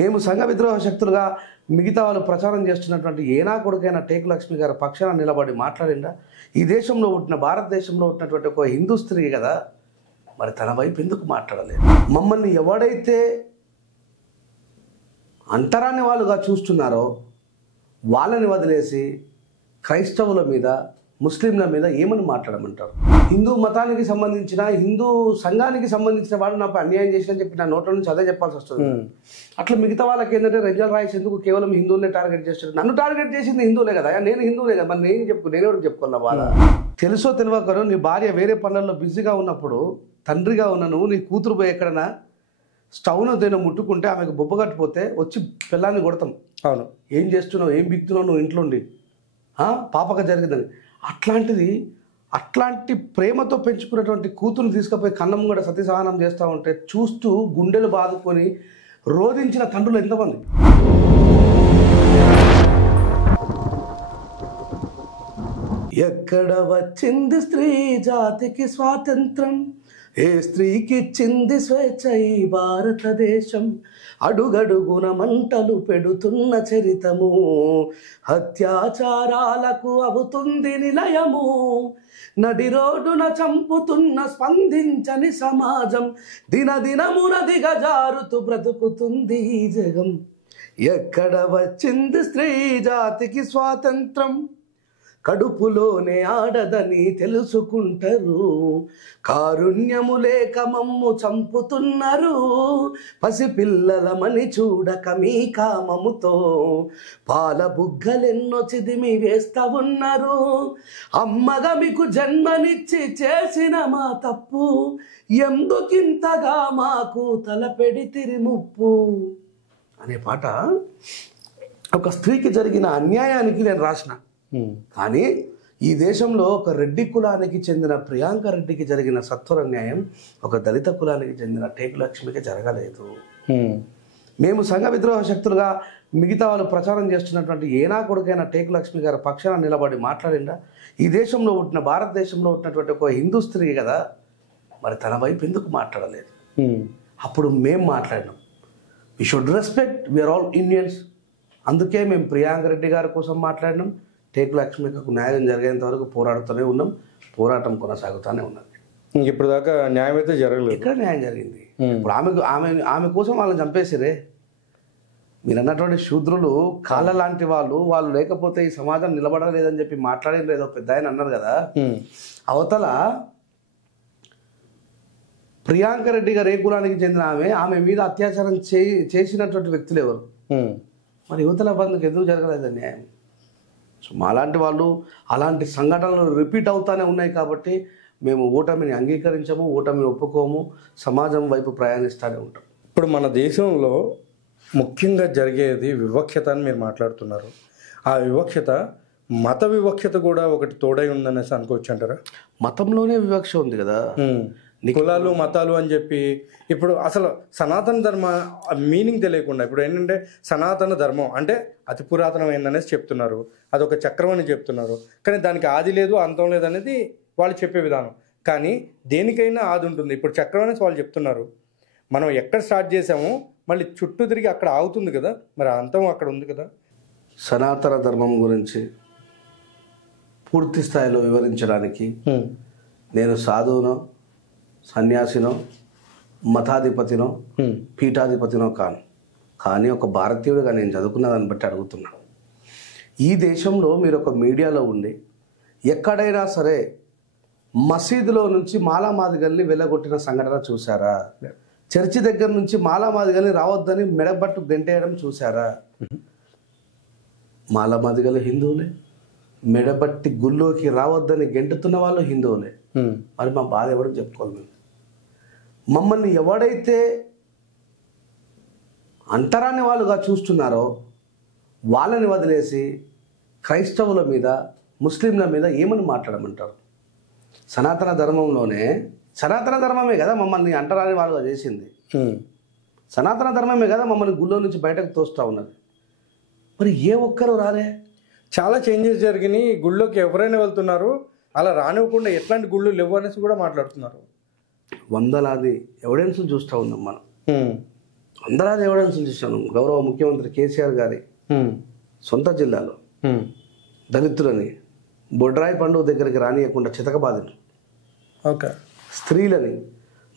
మేము సంఘ విద్రోహ శక్తులుగా మిగతా వాళ్ళు ప్రచారం చేస్తున్నటువంటి ఏనా కొడుకైన టేకు లక్ష్మి గారి పక్షాన నిలబడి మాట్లాడిందా? ఈ దేశంలో పుట్టిన భారతదేశంలో పుట్టినటువంటి ఒక హిందూ స్త్రీ కదా, మరి తన వైపు ఎందుకు మాట్లాడలేదు? మమ్మల్ని ఎవడైతే అంటరాని వాళ్ళుగా చూస్తున్నారో వాళ్ళని వదిలేసి క్రైస్తవుల మీద, ముస్లింల మీద ఏమని మాట్లాడమంటారు? హిందూ మతానికి సంబంధించిన, హిందూ సంఘానికి సంబంధించిన వాడు నాకు అన్యాయం చేసిన చెప్పి నా నోట్ల నుంచి అదే చెప్పాల్సి వస్తుంది. అట్లా మిగతా వాళ్ళకి ఏంటంటే రంజల్ రాయ్స్ ఎందుకు కేవలం హిందువులనే టార్గెట్ చేస్తారు? నన్ను టార్గెట్ చేసింది హిందువులే కదా, నేను హిందువులే కదా, మరి నేనెవరికి చెప్పుకున్నా? వాళ్ళ తెలుసో తెలియకనో నీ భార్య వేరే పనులలో బిజీగా ఉన్నప్పుడు, తండ్రిగా ఉన్న నువ్వు నీ కూతురు పోయి ఎక్కడన్నా స్టవ్ను దేనో ముట్టుకుంటే ఆమెకు బొబ్బ కట్టిపోతే వచ్చి పిల్లాన్ని కొడతాం. అవును, ఏం చేస్తున్నావు, ఏం బిగుతున్నావు నువ్వు ఇంట్లో ఉండి, పాపక జరిగిందని. అట్లాంటి ప్రేమతో పెంచుకున్నటువంటి కూతురుని తీసుకుపోయి కన్నం కూడా సతీ సహనం చేస్తూ ఉంటే చూస్తూ గుండెలు బాదుకొని రోధించిన తండ్రులు ఎంతమంది? ఎక్కడ వచ్చింది స్త్రీ జాతికి స్వాతంత్రం? ఏ స్త్రీకి ఇచ్చింది స్వేచ్ఛ ఈ భారతదేశం? అడుగడుగున మంటలు పెడుతున్న చరితము, హత్యాచారాలకు అవుతుంది నిలయము, నడి రోడ్డున చంపుతున్న స్పందించని సమాజం, దినదినమున దిగజారుతూ బ్రతుకుతుంది ఈ జగం. ఎక్కడ వచ్చింది స్త్రీ జాతికి స్వాతంత్రం? కడుపులోనే ఆడదని తెలుసుకుంటారు, కారుణ్యము లేక మమ్ము చంపుతున్నారు, పసిపిల్లలమని చూడక మీ కామముతో పాల బుగ్గలెన్నో చిదిమి వేస్తా ఉన్నారు. అమ్మగా మీకు జన్మనిచ్చి చేసిన మా తప్పు, ఎందుకింతగా మాకు తలపెడితిరి ముప్పు అనే పాట ఒక స్త్రీకి జరిగిన అన్యాయానికి నేను రాసిన. కానీ ఈ దేశంలో ఒక రెడ్డి కులానికి చెందిన ప్రియాంక రెడ్డికి జరిగిన సత్వర న్యాయం ఒక దళిత కులానికి చెందిన టేకు లక్ష్మికి జరగలేదు. మేము సంఘ విద్రోహ శక్తులుగా మిగతా వాళ్ళు ప్రచారం చేస్తున్నటువంటి ఏనా కొడుకైన టేకు లక్ష్మి గారి పక్షాన నిలబడి మాట్లాడిందా? ఈ దేశంలో పుట్టిన, భారతదేశంలో పుట్టినటువంటి ఒక హిందూ స్త్రీ కదా, మరి తన వైపు ఎందుకు మాట్లాడలేదు? అప్పుడు మేము మాట్లాడినాం, we should respect, we are all Indians. అందుకే మేము ప్రియాంక రెడ్డి గారి కోసం మాట్లాడినాం. టేకు లక్ష్మికి న్యాయం జరిగేంత వరకు పోరాడుతూనే ఉన్నాం, పోరాటం కొనసాగుతూనే ఉన్నది. ఇప్పుడు దాకా న్యాయం అయితే జరగలేదు. ఎక్కడ న్యాయం జరిగింది? ఇప్పుడు ఆమె కోసం వాళ్ళని చంపేసిరే. మీరు అన్నటువంటి శూద్రులు కాళ్ళ లాంటి వాళ్ళు లేకపోతే ఈ సమాజం నిలబడలేదని చెప్పి మాట్లాడేది ఏదో పెద్ద ఆయన అన్నారు కదా. అవతల ప్రియాంక రెడ్డి గారు ఏ కులానికి చెందిన ఆమె మీద అత్యాచారం చేసినటువంటి వ్యక్తులు ఎవరు? మరి యువతల బంధుకు ఎందుకు జరగలేదు న్యాయం? సో మాలాంటి వాళ్ళు అలాంటి సంఘటనలు రిపీట్ అవుతూనే ఉన్నాయి కాబట్టి మేము ఓటమిని అంగీకరించము, ఓటమిని ఒప్పుకోము, సమాజం వైపు ప్రయాణిస్తూనే ఉంటాం. ఇప్పుడు మన దేశంలో ముఖ్యంగా జరిగేది వివక్షత అని మీరు మాట్లాడుతున్నారు. ఆ వివక్షత, మత వివక్షత కూడా ఒకటి తోడై ఉందనేసి అనుకోవచ్చు అంటారా? మతంలోనే వివక్ష ఉంది కదా, కులాలు మతాలు అని చెప్పి. ఇప్పుడు అసలు సనాతన ధర్మ మీనింగ్ తెలియకుండా ఇప్పుడు ఏంటంటే సనాతన ధర్మం అంటే అతి పురాతనమైందనేసి చెప్తున్నారు, అదొక చక్రం అని చెప్తున్నారు. కానీ దానికి ఆది లేదు, అంతం లేదు అనేది వాళ్ళు చెప్పే విధానం. కానీ దేనికైనా ఆది ఉంటుంది. ఇప్పుడు చక్రం అనేసి వాళ్ళు చెప్తున్నారు, మనం ఎక్కడ స్టార్ట్ చేసామో మళ్ళీ చుట్టూ తిరిగి అక్కడ ఆగుతుంది కదా, మరి అంతం అక్కడ ఉంది కదా. సనాతన ధర్మం గురించి పూర్తి స్థాయిలో వివరించడానికి నేను సాధువునో, సన్యాసినో, మతాధిపతినో, పీఠాధిపతినో కాను. కానీ ఒక భారతీయుడిగా నేను చదువుకున్న దాన్ని బట్టి అడుగుతున్నాను. ఈ దేశంలో మీరు ఒక మీడియాలో ఉండి ఎక్కడైనా సరే మసీదులో నుంచి మాలామాదిగల్ని వెళ్ళగొట్టిన సంఘటన చూసారా? చర్చి దగ్గర నుంచి మాలామాదిగల్ని రావద్దని మెడబట్టు గంటేయడం చూసారా? మాలామాదిగలు హిందువులే, మెడబట్టి గుళ్ళోకి రావద్దని గెంటుతున్న వాళ్ళు హిందువులే. మరి మా బాధ ఎవరికి చెప్పుకోవాలి? మేము మమ్మల్ని ఎవడైతే అంటరాని వాళ్ళుగా చూస్తున్నారో వాళ్ళని వదిలేసి క్రైస్తవుల మీద, ముస్లింల మీద ఏమని మాట్లాడమంటారు? సనాతన ధర్మమే కదా మమ్మల్ని అంటరాని వాళ్ళుగా చేసింది. సనాతన ధర్మమే కదా మమ్మల్ని గుళ్ళో నుంచి బయటకు తోస్తూ ఉన్నది. మరి ఏ ఒక్కరు రాలే? చాలా చేంజెస్ జరిగినాయి. గుళ్ళోకి ఎవరైనా వెళ్తున్నారు, అలా రానివ్వకుండా ఎట్లాంటి గుళ్ళు లేవు అనేసి కూడా మాట్లాడుతున్నారు. వందలాది ఎవిడెన్స్ చూస్తూ ఉన్నాం మనం. వందలాది ఎవిడెన్స్ చూశాను. గౌరవ ముఖ్యమంత్రి కేసీఆర్ గారి సొంత జిల్లాలో దళితులని బొడ్రాయి పండుగ దగ్గరికి రానియకుండా చితకబాదిని, ఓకే, స్త్రీలని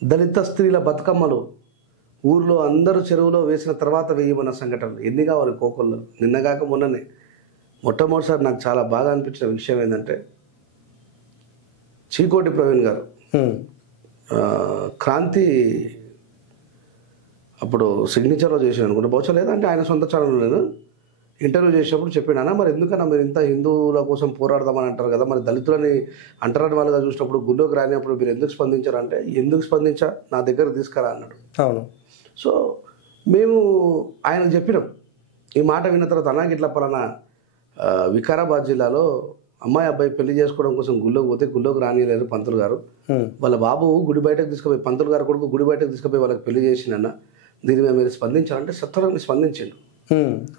దళిత స్త్రీల బతుకమ్మలు ఊర్లో అందరూ చెరువులో వేసిన తర్వాత వేయమన్న సంఘటనలు ఎన్ని కావాలి కోకొల్లో. నిన్నగాక మొన్ననే మొట్టమొదటిసారి నాకు చాలా బాగా అనిపించిన విషయం ఏంటంటే చీకోటి ప్రవీణ్ గారు క్రాంతి అప్పుడు సిగ్నేచర్లో చేసాను అనుకుంటే, బహుశా లేదంటే ఆయన సొంత ఛానల్లో నేను ఇంటర్వ్యూ చేసినప్పుడు చెప్పినా, మరి ఎందుకన్నా మీరు ఇంత హిందువుల కోసం పోరాడదామని అంటారు కదా, మరి దళితులని అంటరాని వాళ్ళగా చూసినప్పుడు గుళ్ళోకి రానినప్పుడు మీరు ఎందుకు స్పందించారంటే, ఎందుకు స్పందించా, నా దగ్గర తీసుకురా అన్నాడు. అవును. సో మేము ఆయనకు చెప్పినాం. ఈ మాట విన్న తర్వాత అన్నాకి ఇట్లా పలానా వికారాబాద్ జిల్లాలో అమ్మాయి అబ్బాయి పెళ్లి చేసుకోవడం కోసం గుళ్ళోకి పోతే గుళ్ళోకి రానియలేరు పంతులు గారు, వాళ్ళ బాబు గుడి బయటకు తీసుకుపోయి, పంతులు గారు కొడుకు గుడి బయటకు తీసుకుపోయి వాళ్ళకి పెళ్లి చేసినన్న, దీని మీద మీరు స్పందించాలంటే సత్వరంగా స్పందించండు.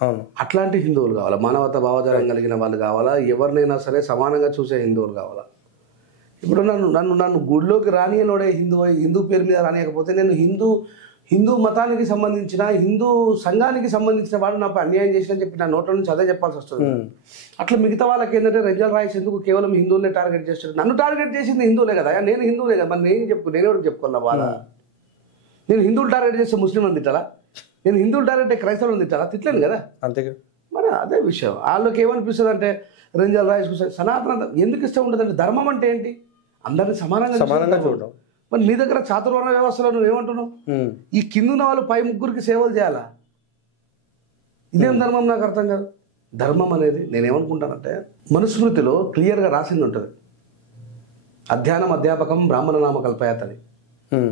అవును. అట్లాంటి హిందువులు కావాలా, మానవతా భావజాలం కలిగిన వాళ్ళు కావాలా, ఎవరినైనా సరే సమానంగా చూసే హిందువులు కావాలా. ఇప్పుడు నన్ను గుడిలోకి రానియనోడే హిందూ పేరు మీద రానియకపోతే నేను హిందూ మతానికి సంబంధించిన హిందూ సంఘానికి సంబంధించిన వాడు నాకు అన్యాయం చేసినని చెప్పి నా నోట్ల నుంచి అదే చెప్పాల్సి వస్తుంది. అట్లా మిగతా వాళ్ళకి ఏంటంటే రెంజల్ రాయిస్ ఎందుకు కేవలం హిందువులనే టార్గెట్ చేస్తాడు. నన్ను టార్గెట్ చేసింది హిందువులే కదా, నేను హిందువులే కదా, మరి నేను ఎవరికి చెప్పుకోవాలా బాధ. నేను హిందువులు టార్గెట్ చేస్తే ముస్లింలను తిట్టాలా, నేను హిందువులు టార్గెట్ క్రైస్తవులను తిట్టాలా, తిట్టలేను కదా. అంతేగా మరి అదే విషయం. వాళ్ళకి ఏమనిపిస్తుంది అంటే రెంజల్ రాయిస్ సనాతన ఎందుకు ఇష్టం ఉండదంటే, ధర్మం అంటే ఏంటి, అందరినీ సమానంగా చూడడం. మరి నీ దగ్గర చాతుర్వర్ణ వ్యవస్థలో నువ్వు ఏమంటున్నావు, ఈ కిందున్న వాళ్ళు పై ముగ్గురికి సేవలు చేయాలా, ఇదేం ధర్మం నాకు అర్థం కాదు. ధర్మం అనేది నేనేమనుకుంటానంటే మనుస్మృతిలో క్లియర్గా రాసింది ఉంటుంది, అధ్యయనం అధ్యాపకం బ్రాహ్మణ నామ కల్పయాతని.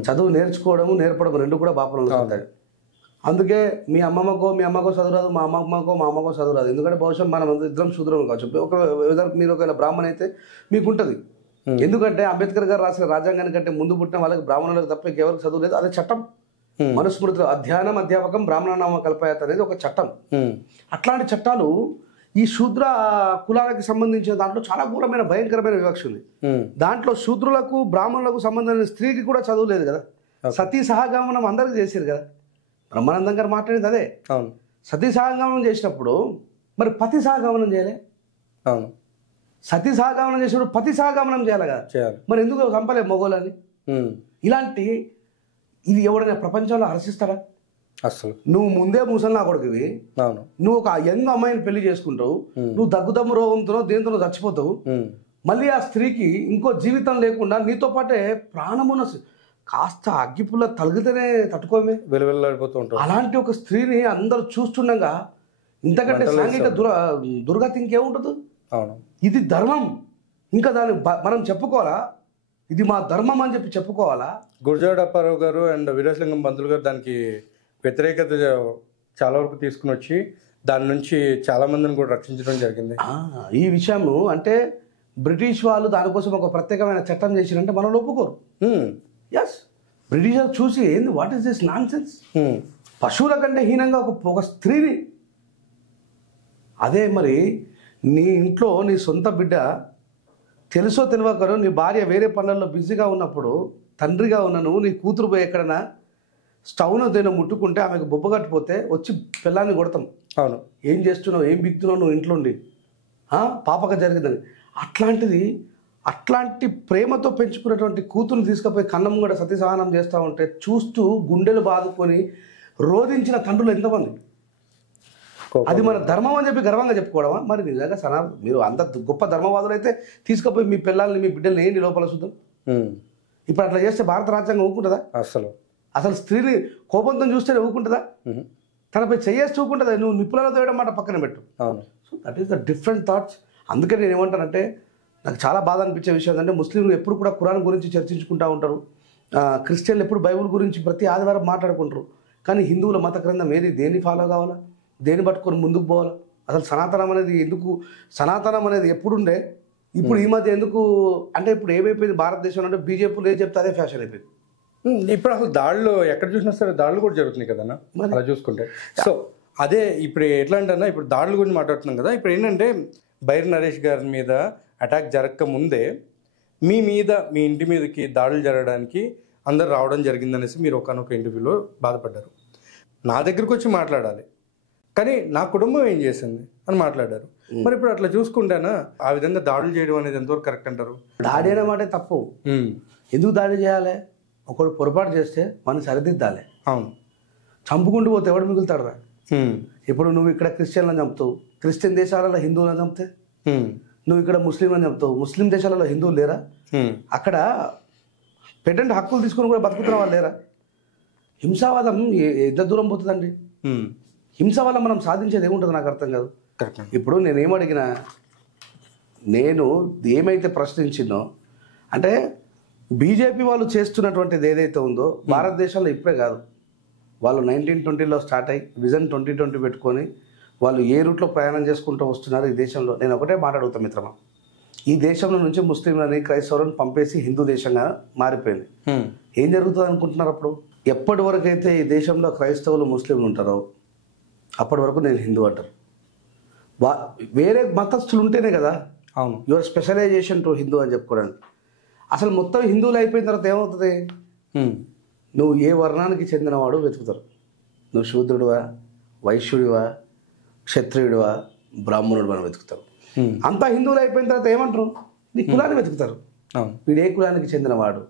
చదువు నేర్చుకోవడము నేర్పడం రెండు కూడా బాపనలు ఉంటాయి. అందుకే మీ అమ్మకో చదువురాదు, మా అమ్మకో చదువురాదు. ఎందుకంటే బహుశా మనం ఇద్దరం శూద్రం కావచ్చు. మీరు ఒకవేళ బ్రాహ్మణ అయితే మీకు ఉంటుంది. ఎందుకంటే అంబేద్కర్ గారు రాసిన రాజ్యాంగాన్ని కంటే ముందు పుట్టిన వాళ్ళకి బ్రాహ్మణులకు తప్ప ఎవరికి చదువు లేదు, అదే చట్టం. మనుస్మృతిలో అధ్యయనం అధ్యాపకం బ్రాహ్మణ నామ కల్పయాత అనేది ఒక చట్టం. అట్లాంటి చట్టాలు ఈ శూద్ర కులాలకు సంబంధించిన దాంట్లో చాలా ఘోరమైన భయంకరమైన వివక్ష ఉంది. దాంట్లో శూద్రులకు బ్రాహ్మణులకు సంబంధించిన స్త్రీకి కూడా చదువు లేదు కదా. సతీ సహగమనం అందరికి చేశారు కదా, బ్రహ్మానందం గారు మాట్లాడేది అదే. సతీ సహగమనం చేసినప్పుడు మరి పతి సహగమనం చేయలే, సతీ సహగమనం చేసినప్పుడు పతి సహగమనం చేయాలి కదా, మరి ఎందుకు చంపలే మొగోలని. ఇలాంటి ఇది ఎవడైనా ప్రపంచంలో హర్షిస్తాడా అసలు? నువ్వు ముందే ముసలి నా కొడుకువి, నువ్వు ఒక యంగ్ అమ్మాయిని పెళ్లి చేసుకుంటావు, నువ్వు దగ్గుదమ్ము రోగంతో దేంతో చచ్చిపోతావు, మళ్ళీ ఆ స్త్రీకి ఇంకో జీవితం లేకుండా నీతో పాటే ప్రాణమున్న కాస్త అగ్గిపుల్ల తలిగితేనే తట్టుకోమే వెలువెల్లాడిపోతూ ఉంటావు. అలాంటి ఒక స్త్రీని అందరూ చూస్తుండగా ఇంతకంటే సాంఘిక దుర్గతి ఇంకేముంటుంది. ఇది ధర్మం. ఇంకా దాన్ని మనం చెప్పుకోవాలా, ఇది మా ధర్మం అని చెప్పి చెప్పుకోవాలా. గురజాడ అప్పారావు గారు అండ్ వీరేశలింగం పంతులు గారు దానికి వ్యతిరేకత చాలా వరకు తీసుకుని వచ్చి దాని నుంచి చాలా మందిని కూడా రక్షించడం జరిగింది. ఈ విషయం అంటే బ్రిటిష్ వాళ్ళు దానికోసం ఒక ప్రత్యేకమైన చట్టం చేసిరంటే మనం ఒప్పుకోరు. ఎస్, బ్రిటిషర్ చూసి ఏంది what is this non sense, పశువుల కంటే హీనంగా ఒక స్త్రీని. అదే మరి నీ ఇంట్లో నీ సొంత బిడ్డ తెలుసో తెలియకనో నీ భార్య వేరే పనులలో బిజీగా ఉన్నప్పుడు తండ్రిగా ఉన్న నువ్వు నీ కూతురు పోయి ఎక్కడైనా స్టవ్ను దేని ముట్టుకుంటే ఆమెకు బొబ్బ కట్టిపోతే వచ్చి పిల్లాన్ని కొడతాం. అవును, ఏం చేస్తున్నావు, ఏం బిగుతున్నావు నువ్వు ఇంట్లో ఉండి, పాపక జరిగిందని. అట్లాంటి ప్రేమతో పెంచుకున్నటువంటి కూతురుని తీసుకుపోయి కన్నం కూడా సతీ సహనం చేస్తూ ఉంటే చూస్తూ గుండెలు బాదుకొని రోధించిన తండ్రులు ఎంతమంది. అది మన ధర్మం అని చెప్పి గర్వంగా చెప్పుకోవడమా? మరి నిజంగా మీరు అంత గొప్ప ధర్మవాదులు అయితే తీసుకుపోయి మీ పిల్లల్ని మీ బిడ్డల్ని ఏంటి లోపల చూద్దాం. ఇప్పుడు అట్లా చేస్తే భారత రాజ్యాంగం ఊరుకుంటుందా? అసలు స్త్రీని కోపంతో చూస్తే ఊరుకుంటుందా? తనపై చేయేసి ఊరుకుంటుందా? నువ్వు నిప్పులలో వేయడం మాట పక్కన పెట్టు. So that is the different thoughts. అందుకే నేను ఏమంటానంటే నాకు చాలా బాధ అనిపించే విషయం ఏంటంటే ముస్లింలు ఎప్పుడు కూడా ఖురాన్ గురించి చర్చించుకుంటూ ఉంటారు, క్రిస్టియన్లు ఎప్పుడు బైబుల్ గురించి ప్రతి ఆదివారం మాట్లాడుకుంటారు. కానీ హిందువుల మత గ్రంథం ఏది, దేన్ని ఫాలో కావాలా, దేన్ని పట్టుకొని ముందుకు పోవాలా? అసలు సనాతనం అనేది ఎప్పుడుండే, ఇప్పుడు ఈ మధ్య ఎందుకు అంటే ఇప్పుడు ఏమైపోయింది భారతదేశంలో అంటే బీజేపీలో ఏం చెప్తే అదే ఫ్యాషన్ అయిపోయింది. ఇప్పుడు అసలు దాడులు ఎక్కడ చూసినా సరే దాడులు కూడా జరుగుతున్నాయి కదన్నా అలా చూసుకుంటే. సో అదే ఇప్పుడు ఎట్లా అంటే ఇప్పుడు దాడుల గురించి మాట్లాడుతున్నాం కదా, ఇప్పుడు ఏంటంటే బైర్ నరేష్ గారి మీద అటాక్ జరగక ముందే మీ ఇంటి మీదకి దాడులు జరగడానికి అందరు రావడం జరిగిందనేసి మీరు ఒకనొక ఇంటర్వ్యూలో బాధపడ్డారు. నా దగ్గరికి వచ్చి మాట్లాడాలి, కానీ నా కుటుంబం ఏం చేసింది అని మాట్లాడారు. మరి ఇప్పుడు అట్లా చూసుకుంటానా ఆ విధంగా దాడులు చేయడం అనేది ఎంతవరకు కరెక్ట్ అంటారు? దాడి అనే మాట తప్పు. ఎందుకు దాడి చేయాలి? ఒకడు పొరపాటు చేస్తే మనం సరిదిద్దాలి. అవును. చంపుకుంటూ పోతే ఎవడు మిగులుతాడు రా? ఇప్పుడు నువ్వు ఇక్కడ క్రిస్టియన్లను చంపుతావు, క్రిస్టియన్ దేశాలలో హిందువులను చంపితే, నువ్వు ఇక్కడ ముస్లింలను చంపుతావు, ముస్లిం దేశాలలో హిందువులు లేరా? అక్కడ పేటెంట్ హక్కులు తీసుకుని కూడా బతుకుతున్న వాళ్ళు లేరా? హింసావాదం ఎంత దూరం పోతుందండి? హింస వల్ల మనం సాధించేది ఏముంటుంది నాకు అర్థం కాదు. ఇప్పుడు నేనేమడిగినా, నేను ఏమైతే ప్రశ్నించినో అంటే బీజేపీ వాళ్ళు చేస్తున్నటువంటిది ఏదైతే ఉందో భారతదేశంలో ఇప్పుడే కాదు, వాళ్ళు 1920లో స్టార్ట్ అయ్యి విజన్ 2020 పెట్టుకొని వాళ్ళు ఏ రూట్లో ప్రయాణం చేసుకుంటూ వస్తున్నారు ఈ దేశంలో. నేను ఒకటే మాట్లాడుగుతాను మిత్రమా, ఈ దేశంలో నుంచి ముస్లింలని క్రైస్తవులను పంపేసి హిందూ దేశంగా మారిపోయింది. ఏం జరుగుతుంది అనుకుంటున్నారు? అప్పుడు ఎప్పటి వరకు అయితే ఈ దేశంలో క్రైస్తవులు ముస్లింలు ఉంటారో అప్పటి వరకు నేను హిందూ అంటారు. వేరే మతస్థులు ఉంటేనే కదా అవును యువర్ స్పెషలైజేషన్ టు హిందూ అని చెప్పుకోవడానికి. అసలు మొత్తం హిందువులు అయిపోయిన తర్వాత ఏమవుతుంది? నువ్వు ఏ వర్ణానికి చెందినవాడు వెతుకుతారు. నువ్వు శూద్రుడివా, వైశ్యుడివా, క్షత్రియుడివా, బ్రాహ్మణుడు అని వెతుకుతారు. అంతా హిందువులు అయిపోయిన తర్వాత ఏమంటారు? నీ కులాన్ని వెతుకుతారు. వీడు ఏ కులానికి చెందినవాడు,